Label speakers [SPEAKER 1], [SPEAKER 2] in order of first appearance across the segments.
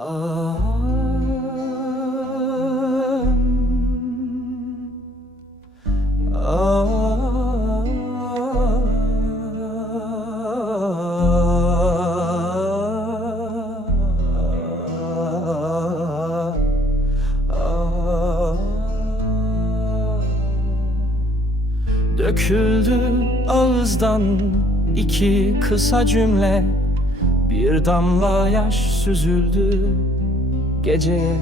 [SPEAKER 1] Döküldü ağızdan iki kısa cümle Bir damla yaş süzüldü geceye.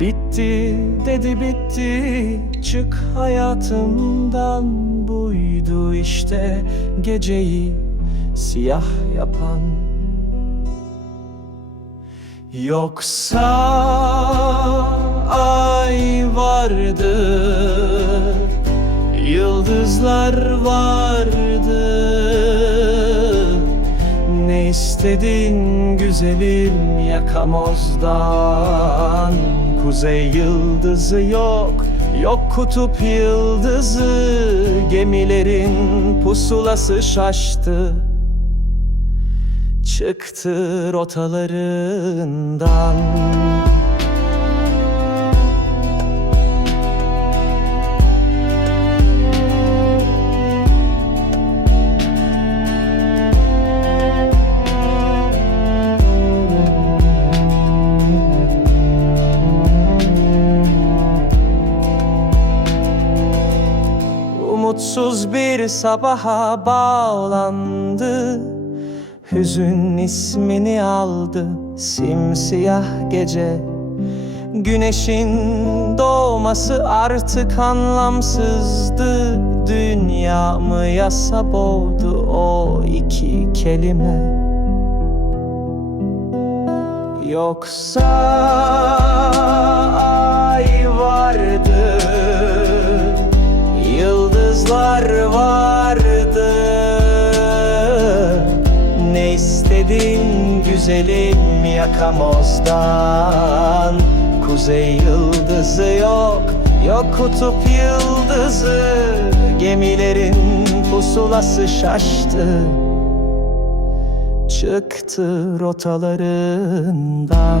[SPEAKER 1] Bitti dedi bitti çık hayatımdan Buydu işte geceyi siyah yapan. Yoksa ay vardı Yıldızlar vardı istedin güzelim yakamozdan. Kuzey yıldızı yok Yok kutup yıldızı. Gemilerin pusulası şaştı. Çıktı rotalarından Umutsuz bir sabaha bağlandı. Hüzün ismini aldı simsiyah gece. Güneşin doğması artık anlamsızdı. Dünyamı yasa boğdu o iki kelime? Yoksa ay istedin güzelim yakamozdan. Kuzey yıldızı yok Yok kutup yıldızı. Gemilerin pusulası şaştı. Çıktı rotalarından